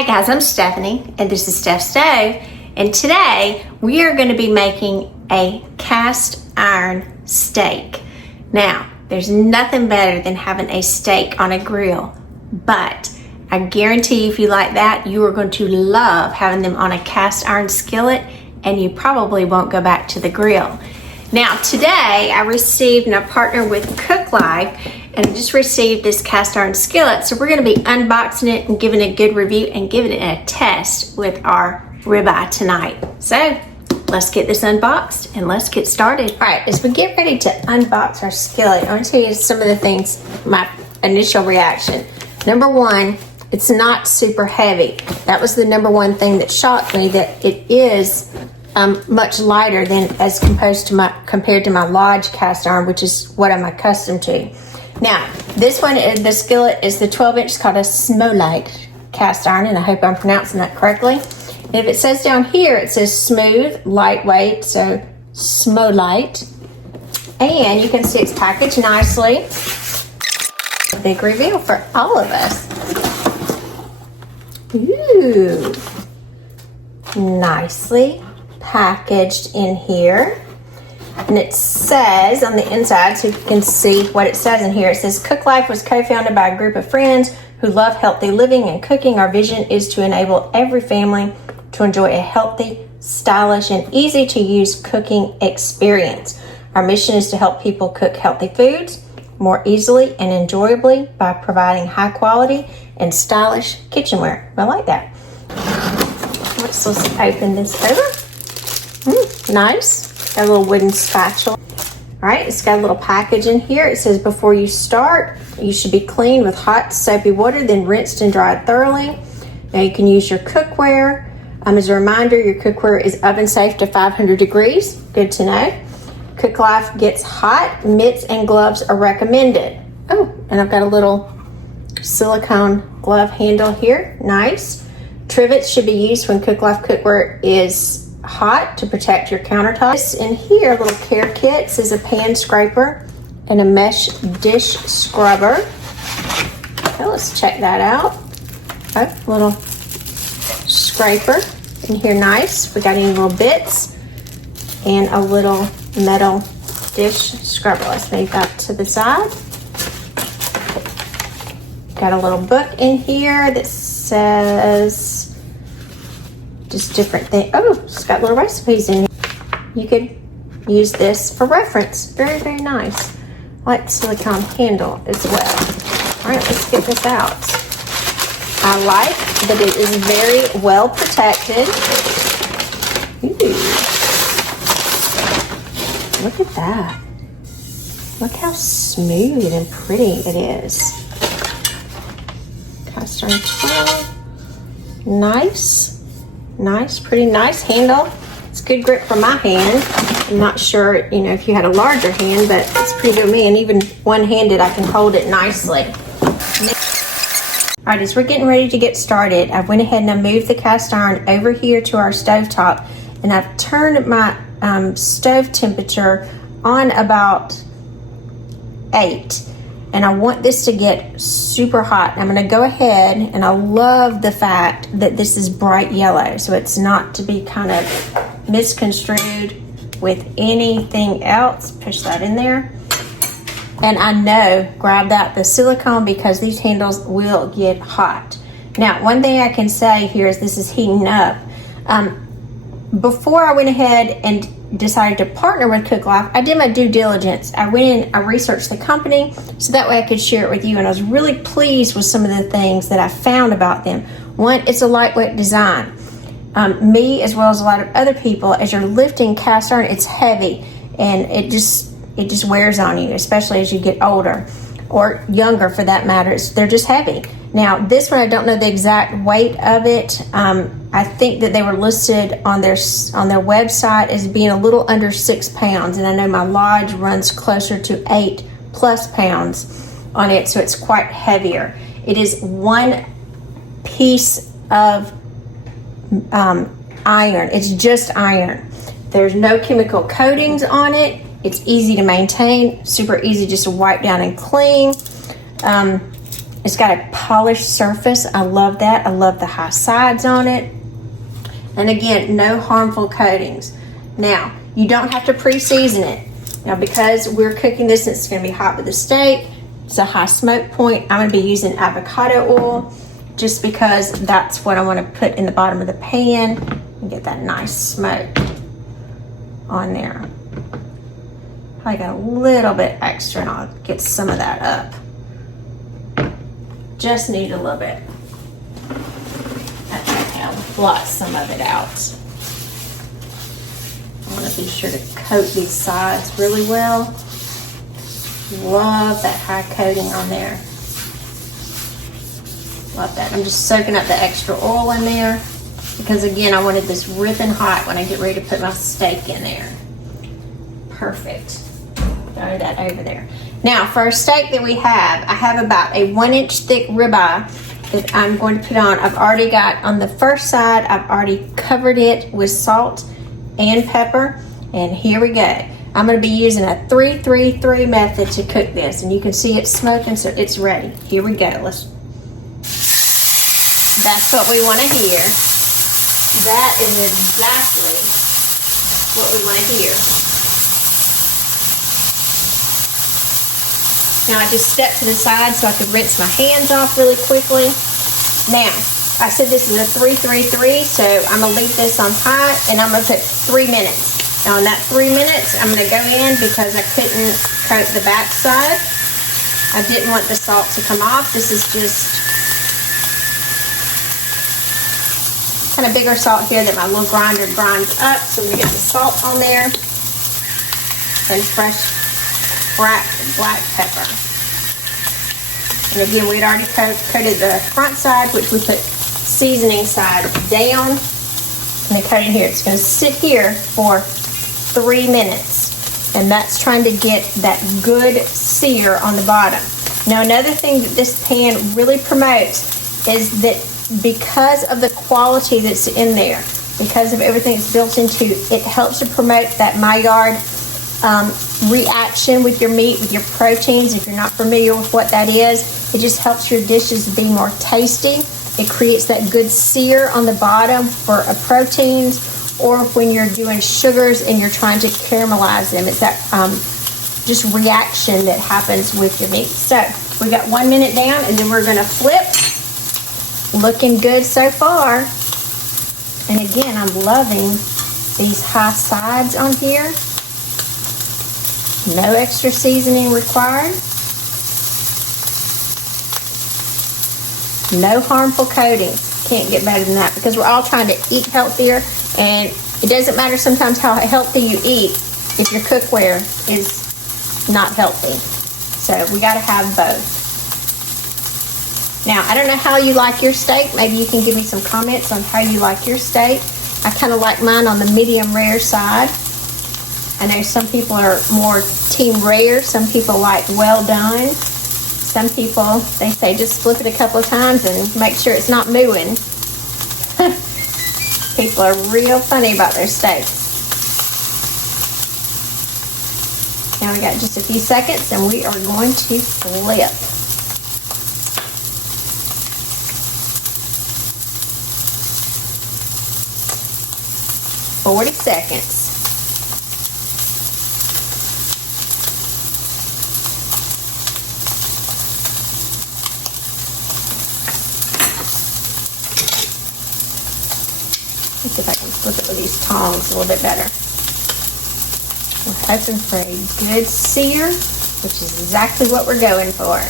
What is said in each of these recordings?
Hi guys, I'm Stephanie and this is Steph Stove, and today we are going to be making a cast iron steak. Now, there's nothing better than having a steak on a grill, but I guarantee if you like that, you are going to love having them on a cast iron skillet, and you probably won't go back to the grill. Now today I received, and I partner with Cooklife, and I just received this cast iron skillet. So we're going to be unboxing it and giving it a good review and giving it a test with our ribeye tonight. So let's get this unboxed and let's get started. All right, as we get ready to unbox our skillet, I want to tell you some of the things, my initial reaction. Number one, it's not super heavy. That was the number one thing that shocked me, that it is much lighter than as compared to my Lodge cast iron, which is what I'm accustomed to. Now, this one, the skillet is the 12-inch. It's called a Skillet cast iron, and I hope I'm pronouncing that correctly. And if it says down here, it says smooth, lightweight, so Skillet. And you can see it's packaged nicely. A big reveal for all of us. Ooh, nicely packaged in here. And it says on the inside, so you can see what it says in here, it says Cooklife was co-founded by a group of friends who love healthy living and cooking. Our vision is to enable every family to enjoy a healthy, stylish, and easy to use cooking experience. Our mission is to help people cook healthy foods more easily and enjoyably by providing high quality and stylish kitchenware. I like that. Let's open this over. Nice. Got a little wooden spatula. All right, it's got a little package in here. It says before you start, you should be cleaned with hot soapy water, then rinsed and dried thoroughly. Now you can use your cookware. As a reminder, your cookware is oven safe to 500 degrees. Good to know. Cooklife gets hot. Mitts and gloves are recommended. Oh, and I've got a little silicone glove handle here. Nice. Trivets should be used when Cooklife cookware is hot to protect your countertops. In here, a little care kit. This is a pan scraper and a mesh dish scrubber. Okay, let's check that out. Okay, little scraper in here, nice. We got any little bits and a little metal dish scrubber. Let's move that to the side. Got a little book in here that says just different things. Oh, it's got little recipes in here. You could use this for reference. Very, very nice. I like the silicone handle as well. All right, let's get this out. I like that it is very well protected. Ooh. Look at that. Look how smooth and pretty it is. Cast iron 12. Nice. Nice, pretty nice handle. It's good grip for my hand. I'm not sure, if you had a larger hand, but it's pretty good with me. And even one-handed, I can hold it nicely. All right, as we're getting ready to get started, I went ahead and I moved the cast iron over here to our stovetop, and I've turned my stove temperature on about 8. And I want this to get super hot. I'm gonna go ahead, and I love the fact that this is bright yellow, so it's not to be kind of misconstrued with anything else. Push that in there. And I know, grab that, the silicone, because these handles will get hot. Now, one thing I can say here is this is heating up. Before I went ahead and decided to partner with Cooklife, I did my due diligence. I went in, I researched the company so that way I could share it with you, and I was really pleased with some of the things that I found about them. One, it's a lightweight design. Me, as well as a lot of other people, as you're lifting cast iron, it's heavy, and it just wears on you, especially as you get older, or younger for that matter. They're just heavy. Now, this one, I don't know the exact weight of it. I think that they were listed on their website as being a little under 6 pounds, and I know my Lodge runs closer to 8+ pounds on it, so it's quite heavier. It is one piece of iron. It's just iron. There's no chemical coatings on it. It's easy to maintain, super easy just to wipe down and clean. It's got a polished surface. I love that. I love the high sides on it. And again, no harmful coatings. Now, you don't have to pre-season it. Now, because we're cooking this and it's going to be hot with the steak, it's a high smoke point, I'm going to be using avocado oil just because that's what I want to put in the bottom of the pan and get that nice smoke on there. I got a little bit extra and I'll get some of that up. Just need a little bit. I'll blot some of it out. I want to be sure to coat these sides really well. Love that high coating on there. Love that. I'm just soaking up the extra oil in there because again, I wanted this ripping hot when I get ready to put my steak in there. Perfect. Throw that over there. Now, for our steak that we have, I have about a 1-inch thick ribeye that I'm going to put on. I've already got on the first side, I've already covered it with salt and pepper. And here we go. I'm going to be using a 3-3-3 method to cook this. And you can see it's smoking, so it's ready. Here we go. That's what we want to hear. That is exactly what we want to hear. Now I just stepped to the side so I could rinse my hands off really quickly. Now, I said this is a 3-3-3, so I'm going to leave this on high and I'm going to put 3 minutes. Now in that 3 minutes, I'm going to go in because I couldn't coat the back side. I didn't want the salt to come off. This is just kind of bigger salt here that my little grinder grinds up. So I'm going to get the salt on there and fresh cracked black pepper. And again, we'd already coated the front side, which we put seasoning side down. And the coating here, it's going to sit here for 3 minutes. And that's trying to get that good sear on the bottom. Now, another thing that this pan really promotes is that because of the quality that's in there, because of everything it's built into, it helps to promote that Maillard reaction with your meat, with your proteins. If you're not familiar with what that is, it just helps your dishes be more tasty. It creates that good sear on the bottom for proteins, or when you're doing sugars and you're trying to caramelize them. It's that just reaction that happens with your meat. So we got 1 minute down and then we're gonna flip. Looking good so far. And again, I'm loving these high sides on here. No extra seasoning required. No harmful coating. Can't get better than that because we're all trying to eat healthier, and it doesn't matter sometimes how healthy you eat if your cookware is not healthy. So we got to have both. Now, I don't know how you like your steak. Maybe you can give me some comments on how you like your steak. I kind of like mine on the medium rare side. I know some people are more team rare. Some people like well done. Some people, they say just flip it a couple of times and make sure it's not mooing. People are real funny about their steaks. Now we got just a few seconds and we are going to flip. "40 seconds. Let's see if I can flip it with these tongs a little bit better. We're hoping for a good sear, which is exactly what we're going for.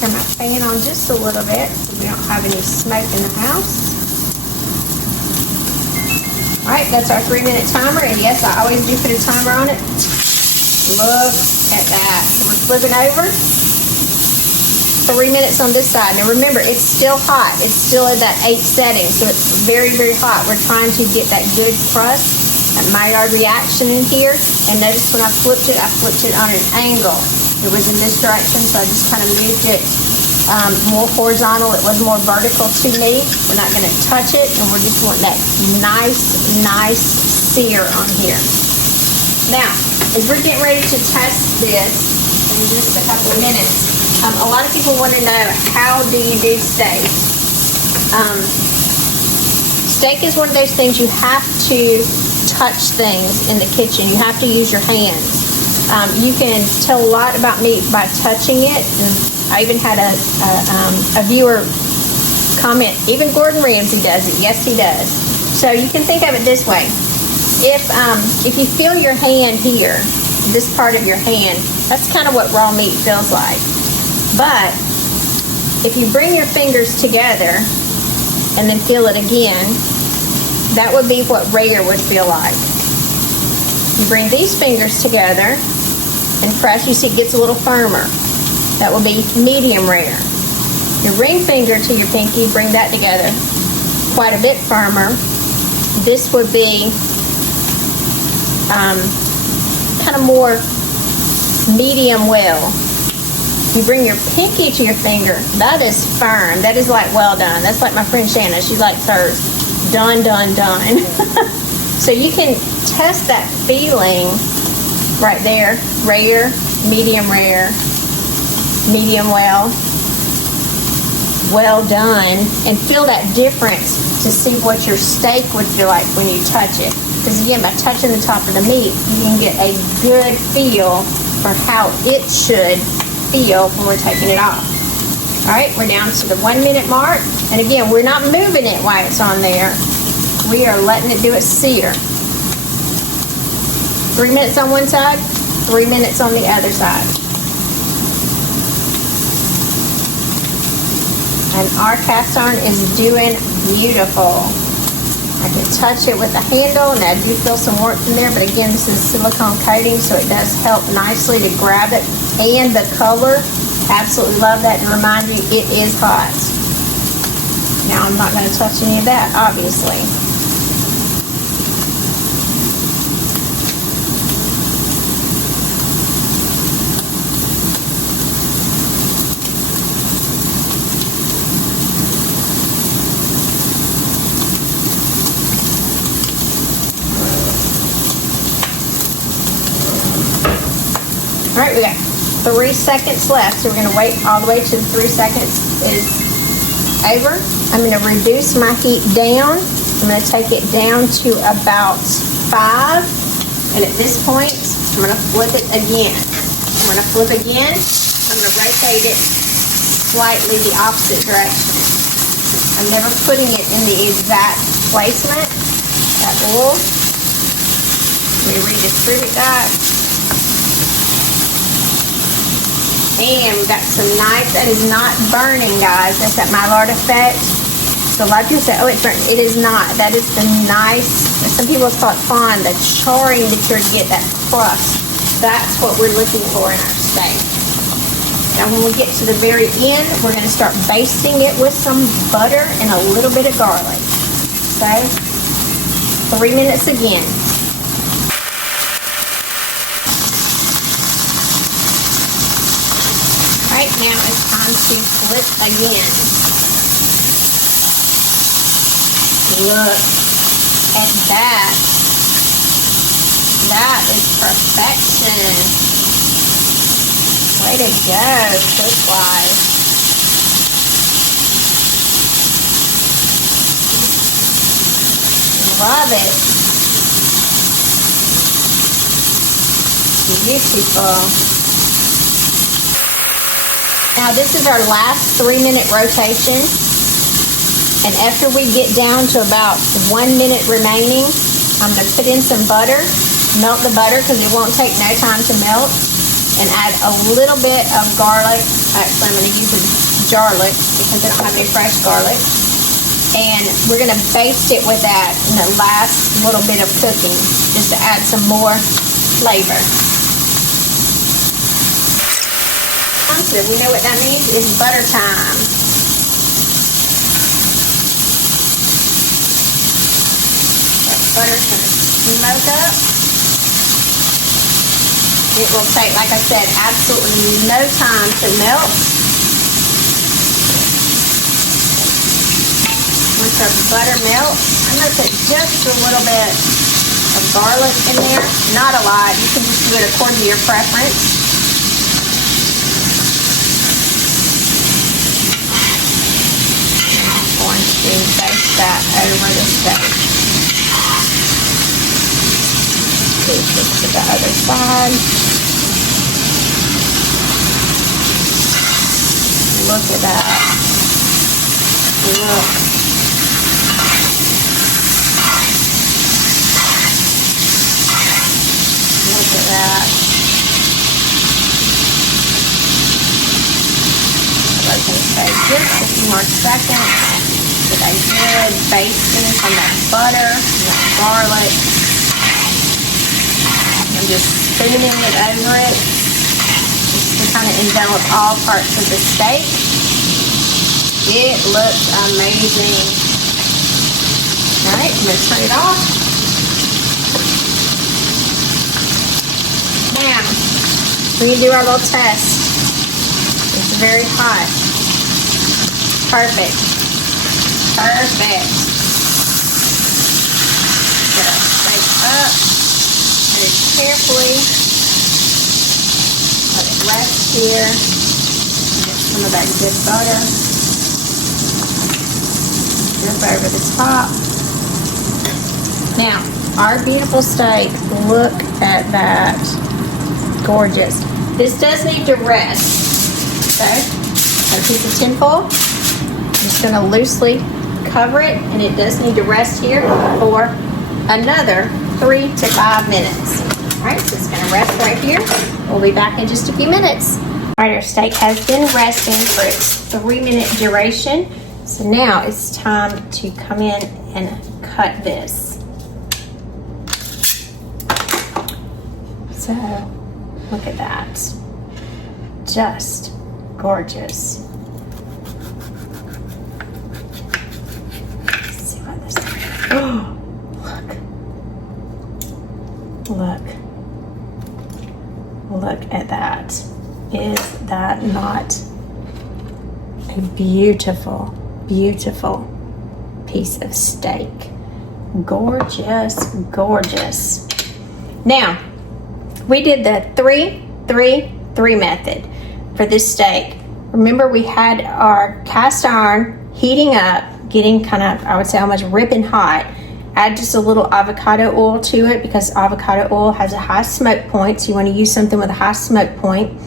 Turn my fan on just a little bit so we don't have any smoke in the house. All right, that's our 3 minute timer, and yes, I always do put a timer on it. Look at that. So we're flipping over. 3 minutes on this side. Now remember, it's still hot. It's still at that 8 setting, so it's very, very hot. We're trying to get that good crust, that Maillard reaction in here. And notice when I flipped it on an angle. It was in this direction, so I just kind of moved it more horizontal. It was more vertical to me. We're not going to touch it, and we're just wanting that nice sear on here. Now, as we're getting ready to test this in just a couple of minutes, a lot of people want to know, how do you do steak? Steak is one of those things you have to touch things in the kitchen. You have to use your hands. You can tell a lot about meat by touching it. And I even had a viewer comment, even Gordon Ramsay does it. Yes, he does. So you can think of it this way. If you feel your hand here, this part of your hand, that's kind of what raw meat feels like. But if you bring your fingers together and then feel it again, that would be what rare would feel like. You bring these fingers together and press, you see it gets a little firmer. That will be medium rare. Your ring finger to your pinky, bring that together quite a bit firmer. This would be kind of more medium well. You bring your pinky to your finger, that is firm. That is like well done. That's like my friend Shanna, she likes hers done. So you can test that feeling right there. Rare, medium well done, and feel that difference to see what your steak would feel like when you touch it. Because again, by touching the top of the meat, you can get a good feel for how it should feel when we're taking it off. All right, we're down to the 1 minute mark. And again, we're not moving it while it's on there. We are letting it do its sear. 3 minutes on one side, 3 minutes on the other side. And our cast iron is doing beautiful. I can touch it with the handle, and I do feel some warmth in there, but again, this is silicone coating, so it does help nicely to grab it. And the color, absolutely love that to remind you it is hot. Now, I'm not going to touch any of that, obviously. All right, we got 3 seconds left, so we're going to wait all the way to the 3 seconds is over. I'm going to reduce my heat down. I'm going to take it down to about 5, and at this point, I'm going to flip it again. I'm going to flip again. I'm going to rotate it slightly the opposite direction. I'm never putting it in the exact placement. That oil. Let me redistribute that. And we've got some nice, that is not burning, guys. That's that Maillard effect. So a lot of people say, oh, it's burning. It is not. That is the nice, some people call it fond, the charring that you're to get that crust. That's what we're looking for in our steak. Now when we get to the very end, we're going to start basting it with some butter and a little bit of garlic. Okay? 3 minutes again. Right now it's time to flip again. Look at that. That is perfection. Way to go, Cooklife. Love it. Beautiful. Now this is our last 3 minute rotation, and after we get down to about 1 minute remaining, I'm going to put in some butter, melt the butter because it won't take no time to melt, and add a little bit of garlic. Actually, I'm going to use a garlic because I don't have any fresh garlic, and we're going to baste it with that in the last little bit of cooking just to add some more flavor. So we know what that means. It's butter time. That butter's going to smoke up. It will take, like I said, absolutely no time to melt. once our butter melts, I'm going to put just a little bit of garlic in there. Not a lot. You can just do it according to your preference. I'm going to baste that over the steak. Move this to the other side. Look at that. Look. Look at that. Let it take just a few more seconds with a good basting from that butter and that garlic. I'm just spooning it over it just to kind of envelop all parts of the steak. It looks amazing. All right, I'm going to turn it off. Now, we're going to do our little test. It's very hot. Perfect. Perfect. Get our steak up very carefully. Let it rest here. Get some of that good butter. Drip over the top. Now, our beautiful steak, look at that. Gorgeous. This does need to rest. Okay? Got a piece of tin foil. I'm just going to loosely cover it, and it does need to rest here for another 3 to 5 minutes. All right, so it's going to rest right here. We'll be back in just a few minutes. All right, our steak has been resting for its 3-minute duration. So now it's time to come in and cut this. So look at that. Just gorgeous. Let's see what this is. Oh, look at that. Is that not a beautiful, beautiful piece of steak? Gorgeous, gorgeous. Now, we did the 3-3-3 method for this steak. Remember, we had our cast iron heating up, getting kind of, I would say, almost ripping hot. Add just a little avocado oil to it because avocado oil has a high smoke point, so you want to use something with a high smoke point.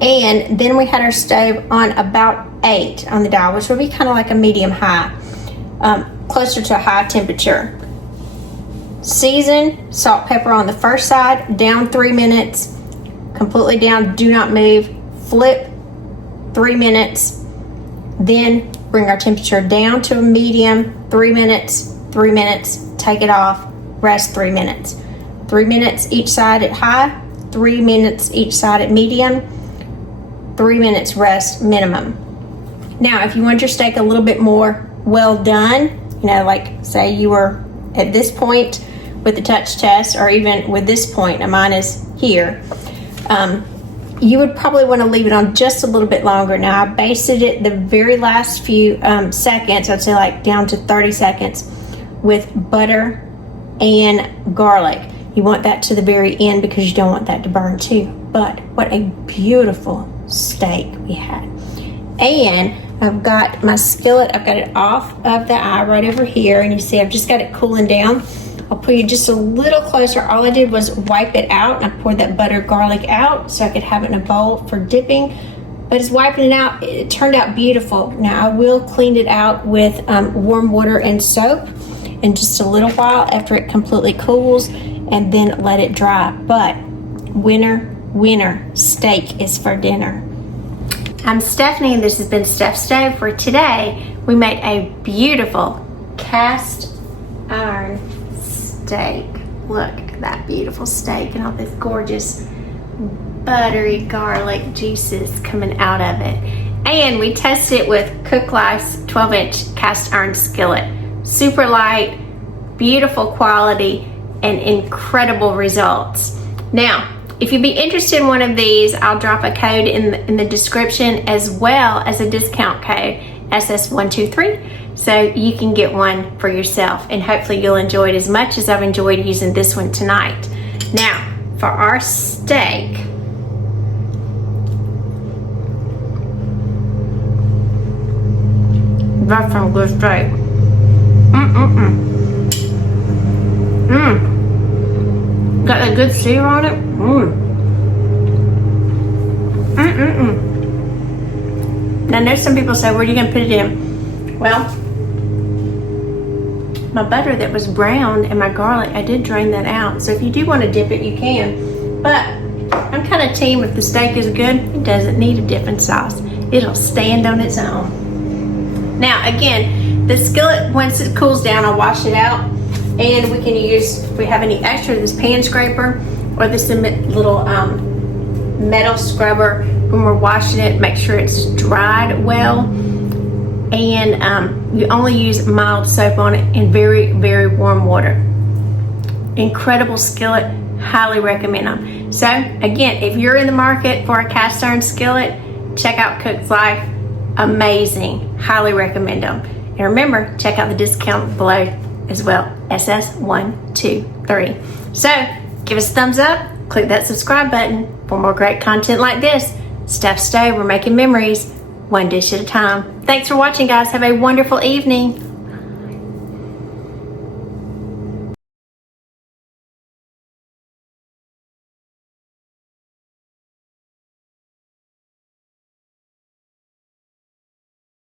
And then we had our stove on about 8 on the dial, which would be kind of like a medium-high, closer to a high temperature. Season, salt, pepper on the first side, down 3 minutes, completely down, do not move, flip 3 minutes, then bring our temperature down to a medium, 3 minutes, 3 minutes, take it off, rest 3 minutes. 3 minutes each side at high, 3 minutes each side at medium, 3 minutes rest minimum. Now, if you want your steak a little bit more well done, you know, like say you were at this point with the touch test, or even with this point, and mine is here, you would probably want to leave it on just a little bit longer. Now, I basted it the very last few seconds, I'd say like down to 30 seconds, with butter and garlic. You want that to the very end because you don't want that to burn too. But what a beautiful steak we had. And I've got my skillet, I've got it off of the eye right over here, and you see I've just got it cooling down. I'll pull you just a little closer. All I did was wipe it out, and I poured that butter garlic out so I could have it in a bowl for dipping. But as wiping it out, it turned out beautiful. Now I will clean it out with warm water and soap in just a little while after it completely cools, and then let it dry. But winner steak is for dinner. I'm Stephanie, and this has been Steph's Stove. For today, we made a beautiful cast iron steak. Look at that beautiful steak and all this gorgeous buttery garlic juices coming out of it. And we tested it with Cooklife's 12-inch cast iron skillet. Super light, beautiful quality, and incredible results. Now, if you'd be interested in one of these, I'll drop a code in the description, as well as a discount code, SS123, so you can get one for yourself, and hopefully you'll enjoy it as much as I've enjoyed using this one tonight. Now, for our steak, that's some good steak. Got a good sear on it. Now, I know some people say, where are you going to put it in? Well, my butter that was browned and my garlic, I did drain that out. So if you do want to dip it, you can. But I'm kind of team, if the steak is good, it doesn't need a dipping sauce. It'll stand on its own. Now, again, the skillet, once it cools down, I'll wash it out. And we can use, if we have any extra, this pan scraper or this little metal scrubber. When we're washing it, make sure it's dried well. And you only use mild soap on it in very, very warm water. Incredible skillet, highly recommend them. So again, if you're in the market for a cast iron skillet, check out Cooklife. Amazing, highly recommend them. And remember, check out the discount below as well, SS123. So give us a thumbs up, click that subscribe button for more great content like this. Steph Stove, we're making memories one dish at a time. Thanks for watching, guys. Have a wonderful evening.